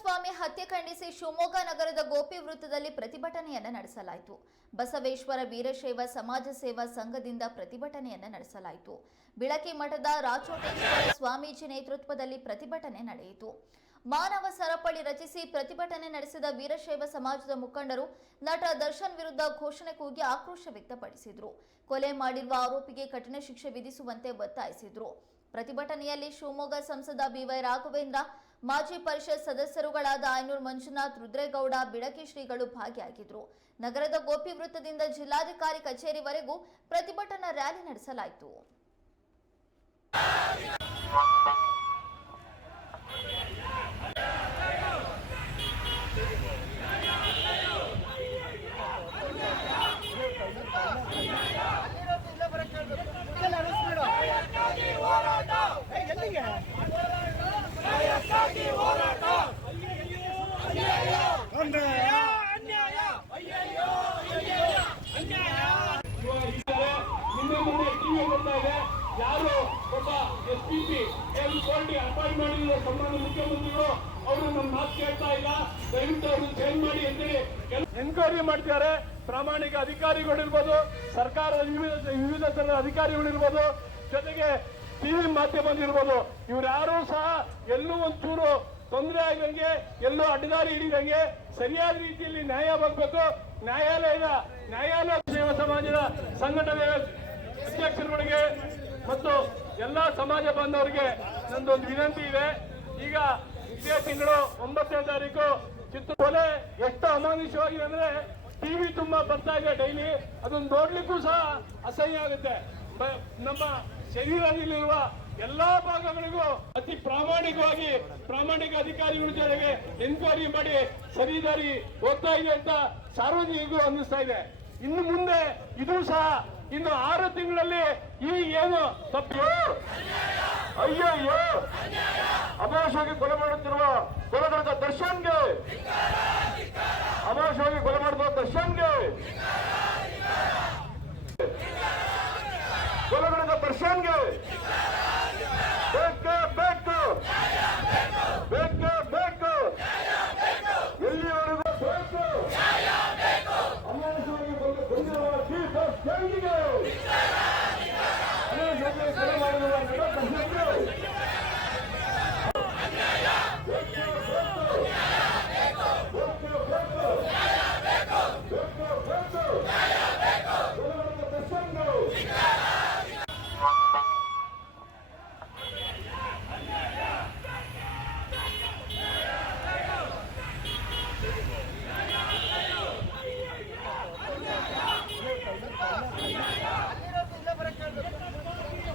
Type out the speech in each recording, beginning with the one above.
ಸ್ವಾಮಿ ಹತ್ಯೆ ಖಂಡಿಸಿ ಶಿವಮೊಗ್ಗ ನಗರದ ಗೋಪಿ ವೃತ್ತದಲ್ಲಿ ಪ್ರತಿಭಟನೆಯನ್ನು ನಡೆಸಲಾಯಿತು. ಬಸವೇಶ್ವರ ವೀರಶೈವ ಸಮಾಜ ಸೇವಾ ಸಂಘದಿಂದ ಪ್ರತಿಭಟನೆಯನ್ನು ನಡೆಸಲಾಯಿತು. ಬಿಳಕಿ ಮಠದ ರಾಚೋಟೇಶ್ವರ ಸ್ವಾಮೀಜಿ ನೇತೃತ್ವದಲ್ಲಿ ಪ್ರತಿಭಟನೆ ನಡೆಯಿತು. ಮಾನವ ಸರಪಳಿ ರಚಿಸಿ ಪ್ರತಿಭಟನೆ ನಡೆಸಿದ ವೀರಶೈವ ಸಮಾಜದ ಮುಖಂಡರು ನಟ ದರ್ಶನ್ ವಿರುದ್ಧ ಘೋಷಣೆ ಕೂಗಿ ಆಕ್ರೋಶ ವ್ಯಕ್ತಪಡಿಸಿದ್ರು. ಕೊಲೆ ಮಾಡಿರುವ ಆರೋಪಿಗೆ ಕಠಿಣ ಶಿಕ್ಷೆ ವಿಧಿಸುವಂತೆ ಒತ್ತಾಯಿಸಿದರು. ಪ್ರತಿಭಟನೆಯಲ್ಲಿ ಶಿವಮೊಗ್ಗ ಸಂಸದ ಬಿವೈ ರಾಘವೇಂದ್ರ ಮಾಜಿ ಪರಿಷತ್ ಸದಸ್ಯರುಗಳಾದ ಆಯನೂರ್ ಮಂಜುನಾಥ್, ರುದ್ರೇಗೌಡ, ಬಿಡಕಿ ಶ್ರೀಗಳು ಭಾಗಿಯಾಗಿದ್ರು. ನಗರದ ಗೋಪಿ ವೃತ್ತದಿಂದ ಜಿಲ್ಲಾಧಿಕಾರಿ ಕಚೇರಿವರೆಗೂ ಪ್ರತಿಭಟನಾ ರ್ಯಾಲಿ ನಡೆಸಲಾಯಿತು. ಇದೆ. ಯಾರು? ಒಬ್ಬ S P P court appoint ಮಾಡಿರೋ ಸಂಬಂಧ ಮುಖ್ಯಮಂತ್ರಿಗಳು, ಅವರು ನಮ್ಮ ಮಾತು ಕೇಳ್ತಾ ಇಲ್ಲ. ದಯವಿಟ್ಟು ಅವ್ರನ್ನ ಚೇಂಜ್ ಮಾಡಿ ಅಂತೇಳಿ ಎನ್ಕ್ವೈರಿ ಮಾಡ್ತಿದ್ದಾರೆ. ಪ್ರಾಮಾಣಿಕ ಅಧಿಕಾರಿಗಳಿರ್ಬೋದು, ಸರ್ಕಾರದ ವಿವಿಧ ವಿವಿಧ ತರದ ಅಧಿಕಾರಿಗಳಿರ್ಬೋದು, ಜೊತೆಗೆ ಟಿವಿ ಮಾಧ್ಯಮದಿರ್ಬೋದು ಇವ್ರು ಯಾರೂ ಸಹ ಎಲ್ಲೂ ಒಂಚೂರು ತೊಂದರೆ ಆಗಿದಂಗೆ, ಎಲ್ಲೂ ಅಡ್ಡದಾರಿ ಹಿಡಿದಂಗೆ ಸರಿಯಾದ ರೀತಿಯಲ್ಲಿ ನ್ಯಾಯ ಬರಬೇಕು ನ್ಯಾಯಾಲಯದ ನ್ಯಾಯಾಲಯ ಸೇವಾ ಸಮಾಜದ ಸಂಘಟನೆ ಅಧ್ಯಕ್ಷರುಗಳಿಗೆ ಮತ್ತು ಎಲ್ಲ ಸಮಾಜ ಬಾಂಧವರಿಗೆ ನಂದೊಂದು ವಿನಂತಿ ಇದೆ. ಈಗ ಇದೇ ತಿಂಗಳು ಒಂಬತ್ತನೇ ತಾರೀಕು ಚಿತ್ರ ಕೊಲೆ ಎಷ್ಟು ಅಮಾನುಷವಾಗಿದೆ ಅಂದ್ರೆ ಟಿವಿ ತುಂಬಾ ಬರ್ತಾ ಇದೆ ಡೈಲಿ. ಅದನ್ನ ನೋಡ್ಲಿಕ್ಕೂ ಸಹ ಅಸಹ್ಯ ಆಗುತ್ತೆ. ನಮ್ಮ ಶರೀರದಲ್ಲಿರುವ ಎಲ್ಲಾ ಭಾಗಗಳಿಗೂ ಅತಿ ಪ್ರಾಮಾಣಿಕವಾಗಿ ಪ್ರಾಮಾಣಿಕ ಅಧಿಕಾರಿಗಳ ಜೊತೆಗೆ ಎನ್ಕ್ವೈರಿ ಮಾಡಿ ಸರಿದಾರಿ ಹೋಗ್ತಾ ಇದೆ ಅಂತ ಸಾರ್ವಜನಿಕರು ಅನ್ನಿಸ್ತಾ ಇದೆ. ಇನ್ನು ಮುಂದೆ ಇದು ಸಹ ಇನ್ನು ಆರು ತಿಂಗಳಲ್ಲಿ ಈ ಏನು ತಪ್ಪು ಅಯ್ಯಯ್ಯೋ! ಅಮಾಶವಾಗಿ ಕೊಲೆ ಮಾಡುತ್ತಿರುವ ಕೊಲೆಗಳ ದರ್ಶನ್ಗೆ ಅಮಾಶವಾಗಿ ಕೊಲೆ ಮಾಡುವ ದರ್ಶನ್ಗೆ ಕೊಲೆಗಡದ ದರ್ಶನ್ಗೆ ಬೇಕು ಬೇಕು ಬೇಕು ಬೇಕು ಎಲ್ಲಿವರೆಗೂ ಬೇಕು ಅಮಾನುಷವಾಗಿ ಬಂದು ಬಂದಿರುವ ಶ್ರೀ ದರ್ಶನ್ಗೆ ಅಮಾನುಷವಾಗಿ ಕೊಲೆ ಮಾಡಿರುವ ನಟ ದರ್ಶನ್ಗೆ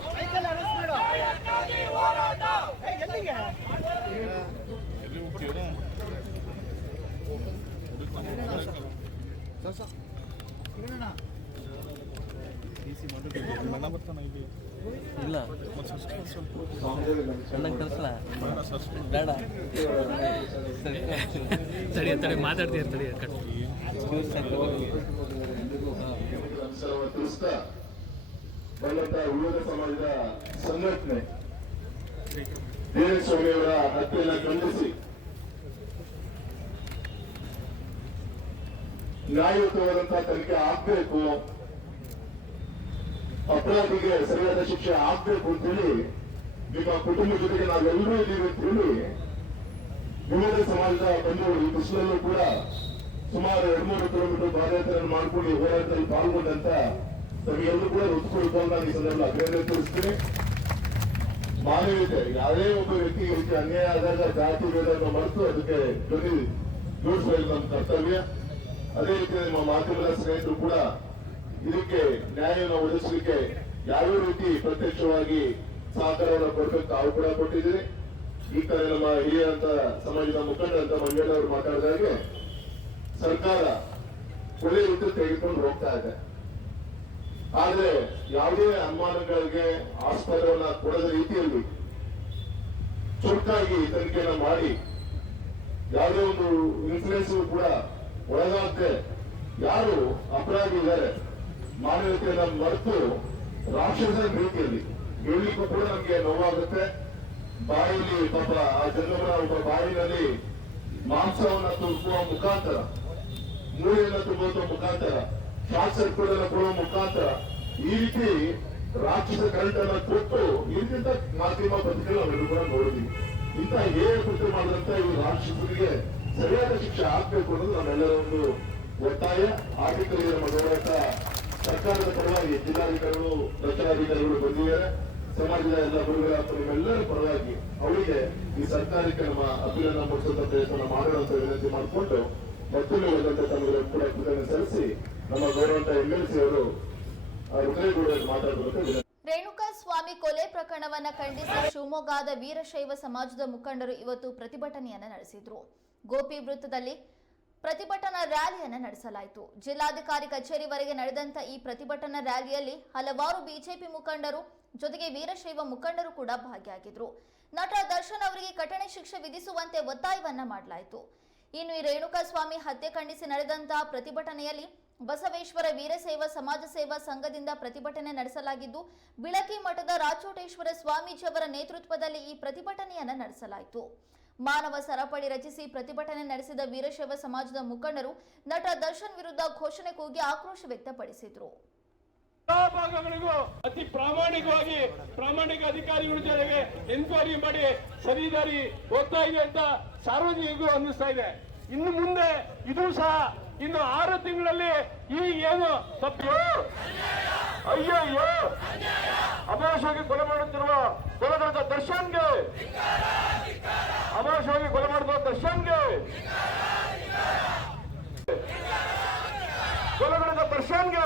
ಸೈಕಲ್ ಅನಿಸ್ಬಿಡು ಎಲ್ಲಿಗೆ ಇಲ್ಲ. ಅಣ್ಣಂಗೆ ಕಳಿಸಲ್ಲ. ಬೇಡ. ತಡಿ ತಡಿ ಮಾತಾಡ್ತೀಯ ತಡಿ ಕಟ್. ವಿವಿಧ ಸಮಾಜದ ಸಂಘಟನೆ ಸ್ವಾಮಿಯವರ ಹತ್ಯೆಯನ್ನು ಖಂಡಿಸಿ ನ್ಯಾಯಯುತವಾದಂತಹ ತನಿಖೆ ಆಗ್ಬೇಕು. ಅಪರಾಧಿಗೆ ಸರಿಯಾದ ಶಿಕ್ಷೆ ಆಗ್ಬೇಕು ಅಂತ ಹೇಳಿ ನಿಮ್ಮ ಕುಟುಂಬ ಜೊತೆಗೆ ನಾವೆಲ್ಲರೂ ಇದ್ದೀವಿ ಅಂತ ಹೇಳಿ ವಿವಿಧ ಸಮಾಜದ ಬಂಧುಗಳು ಈ ಬಿಸಿಲಲ್ಲೂ ಕೂಡ ಸುಮಾರು ಎರಡು ಮೂರು ಕಿಲೋಮೀಟರ್ ಪಾದಯಾತ್ರೆ ಮಾಡಿಕೊಂಡು ಹೋರಾಟದಲ್ಲಿ ಪಾಲ್ಗೊಂಡಂತ ತಮಗೆಲ್ಲರೂ ಕೂಡ ಒತ್ತುಕೊಳ್ತು ಅಂತ ನಾನು ಈ ಸಂದರ್ಭದಲ್ಲಿ ಅಭಿನಂದನೆ ತೋರಿಸ್ತೀನಿ ಮಾನವೀಯತೆ, ಯಾವುದೇ ಒಬ್ಬ ವ್ಯಕ್ತಿಗೆ ಅನ್ಯಾಯ ಆದಾಗ ಜಾತಿ ಬೇಡ ಮರೆತು ಅದಕ್ಕೆ ಧ್ವನಿ ಜೋಡಿಸಬೇಕು ನಮ್ಮ ಕರ್ತವ್ಯ. ಅದೇ ರೀತಿ ನಿಮ್ಮ ಮಾಧ್ಯಮದ ಸ್ನೇಹಿತರು ಕೂಡ ಇದಕ್ಕೆ ನ್ಯಾಯವನ್ನು ಒದಗಿಸಲಿಕ್ಕೆ ಯಾವ ರೀತಿ ಪ್ರತ್ಯಕ್ಷವಾಗಿ ಸಹಕಾರವನ್ನು ಕೊಡ್ಬೇಕು ತಾವು ಕೂಡ ಕೊಟ್ಟಿದ್ದೀರಿ. ಈ ಕಡೆ ನಮ್ಮ ಹಿರಿಯರಂತ ಸಮಾಜದ ಮುಖಂಡರಂತ ಮಂಜೇಳವರು ಮಾತಾಡಿದ ಹಾಗೆ ಸರ್ಕಾರ ಕೊಲೆ ರೀತಿ ತೆಗೆದುಕೊಂಡು ಹೋಗ್ತಾ ಇದೆ. ಆದ್ರೆ ಯಾವುದೇ ಅನುಮಾನಗಳಿಗೆ ಆಸ್ಪದವನ್ನ ಕೊಡದ ರೀತಿಯಲ್ಲಿ ಚುರುಕಾಗಿ ತನಿಖೆಯನ್ನ ಮಾಡಿ ಯಾವುದೇ ಒಂದು ಇನ್ಫ್ಲೂಯೆನ್ಸ್ ಕೂಡ ಒಳಗಾಗದೆ ಯಾರು ಅಪರಾಧಿ ಇದ್ದಾರೆ? ಮಾನವೀಯತೆಯನ್ನ ಮರೆತು ರಾಕ್ಷಸನ ರೀತಿಯಲ್ಲಿ ಹೇಳಲಿಕ್ಕೂ ಕೂಡ ನಮಗೆ ನೋವಾಗುತ್ತೆ. ಬಾಯಲ್ಲಿ ಪಾಪ ಆ ಜನಗಳ ಒಬ್ಬ ಬಾಯಿನಲ್ಲಿ ಮಾಂಸವನ್ನ ತುಂಬುವ ಮುಖಾಂತರ, ಮೂಳೆಯನ್ನ ತುಂಬುವ ಮುಖಾಂತರ ಅನ್ನ ಕೊಡುವ ಮುಖಾಂತರ ಈ ರೀತಿ ರಾಕ್ಷಸ ಕರೆಂಟನ್ನ ಕೊಟ್ಟು ಇಂತಿಂತ ಮಾಧ್ಯಮ ಪತ್ರಿಕೆ ನಾವೆಲ್ಲರೂ ಕೂಡ ನೋಡಿದ್ವಿ ಇಂಥ ಹೇಳಿ ಕೃತ್ಯ ಮಾಡಿದಂತ ಈ ರಾಕ್ಷಸರಿಗೆ ಸರಿಯಾದ ಶಿಕ್ಷೆ ಆಗ್ಬೇಕು ಅನ್ನೋದು ನಮ್ಮೆಲ್ಲರ ಒಂದು ಒತ್ತಾಯ ನಮ್ಮ ಹೋರಾಟ ಸರ್ಕಾರದ ಪರವಾಗಿ ಜಿಲ್ಲಾಧಿಕಾರಿಗಳು, ರಕ್ಷಣಾಧಿಕಾರಿಗಳು ಬಂದಿದ್ದಾರೆ. ಸಮಾಜದ ಎಲ್ಲ ಗುರುಗಳ ನಿಮ್ಮೆಲ್ಲರ ಪರವಾಗಿ ಅವರಿಗೆ ಈ ಸರ್ಕಾರಕ್ಕೆ ನಮ್ಮ ಅಭಿನಂದನೆ ಮೂಡಿಸುವಂತ ಪ್ರಯತ್ನ ಮಾಡೋಣ ವಿನಂತಿ ಮಾಡಿಕೊಂಡು ಮತ್ತೊಮ್ಮೆ ಹೋದಂತ ತಮಗೆ ಕೂಡ ಕೃತಜ್ಞತೆ ಸಲ್ಲಿಸಿ ನಮ್ಮ ಗೌರವಂತ ಎಂ ಎಲ್ ಸಿ ಅವರು ರುದ್ರೇಗೌಡ ಮಾತಾಡಬೇಕು ಸ್ವಾಮಿ ಕೊಲೆ ಪ್ರಕರಣವನ್ನ ಖಂಡಿಸಿ ಶಿವಮೊಗ್ಗದ ವೀರಶೈವ ಸಮಾಜದ ಮುಖಂಡರು ಇವತ್ತು ಪ್ರತಿಭಟನೆಯನ್ನ ನಡೆಸಿದ್ರು. ಗೋಪಿ ವೃತ್ತದಲ್ಲಿ ಪ್ರತಿಭಟನಾ ರ್ಯಾಲಿಯನ್ನು ನಡೆಸಲಾಯಿತು. ಜಿಲ್ಲಾಧಿಕಾರಿ ಕಚೇರಿವರೆಗೆ ನಡೆದಂತ ಈ ಪ್ರತಿಭಟನಾ ರ್ಯಾಲಿಯಲ್ಲಿ ಹಲವಾರು ಬಿಜೆಪಿ ಮುಖಂಡರು ಜೊತೆಗೆ ವೀರಶೈವ ಮುಖಂಡರು ಕೂಡ ಭಾಗಿಯಾಗಿದ್ರು. ನಟ ದರ್ಶನ್ ಅವರಿಗೆ ಕಠಿಣ ಶಿಕ್ಷೆ ವಿಧಿಸುವಂತೆ ಒತ್ತಾಯವನ್ನ ಮಾಡಲಾಯಿತು. ಇನ್ನು ಈ ರೇಣುಕಾ ಸ್ವಾಮಿ ಹತ್ಯೆ ಖಂಡಿಸಿ ನಡೆದಂತಹ ಪ್ರತಿಭಟನೆಯಲ್ಲಿ ಬಸವೇಶ್ವರ ವೀರಶೈವ ಸಮಾಜ ಸೇವಾ ಸಂಘದಿಂದ ಪ್ರತಿಭಟನೆ ನಡೆಸಲಾಗಿದ್ದು, ಬಿಳಕಿ ಮಠದ ರಾಚೋಟೇಶ್ವರ ಸ್ವಾಮೀಜಿ ಅವರ ನೇತೃತ್ವದಲ್ಲಿ ಈ ಪ್ರತಿಭಟನೆಯನ್ನ ನಡೆಸಲಾಯಿತು. ಮಾನವ ಸರಪಳಿ ರಚಿಸಿ ಪ್ರತಿಭಟನೆ ನಡೆಸಿದ ವೀರಶೈವ ಸಮಾಜದ ಮುಖಂಡರು ನಟ ದರ್ಶನ್ ವಿರುದ್ಧ ಘೋಷಣೆ ಕೂಗಿ ಆಕ್ರೋಶ ವ್ಯಕ್ತಪಡಿಸಿದ್ರು. ಭಾಗಗಳಿಗೂ ಅತಿ ಪ್ರಾಮಾಣಿಕವಾಗಿ ಪ್ರಾಮಾಣಿಕ ಅಧಿಕಾರಿಗಳ ಜೊತೆಗೆ ಎನ್ಕ್ವೈರಿ ಮಾಡಿ ಸರಿದಾರಿ ಹೋಗ್ತಾ ಇದೆ ಅಂತ ಸಾರ್ವಜನಿಕರು ಅನ್ನಿಸ್ತಾ ಇದೆ. ಇನ್ನು ಮುಂದೆ ಇದು ಸಹ ಇನ್ನು ಆರು ತಿಂಗಳಲ್ಲಿ ಈ ಏನು ತಪ್ಪು ಅಯ್ಯಯ್ಯೋ! ಅಮಾನುಷವಾಗಿ ಕೊಲೆ ಮಾಡುತ್ತಿರುವ ಕೊಲೆಗಳದ ದರ್ಶನ್ಗೆ! ಅಮಾನುಷವಾಗಿ ಕೊಲೆ ಮಾಡುವ ದರ್ಶನ್ಗೆ! ಕೊಲೆಗಳದ ದರ್ಶನ್ಗೆ!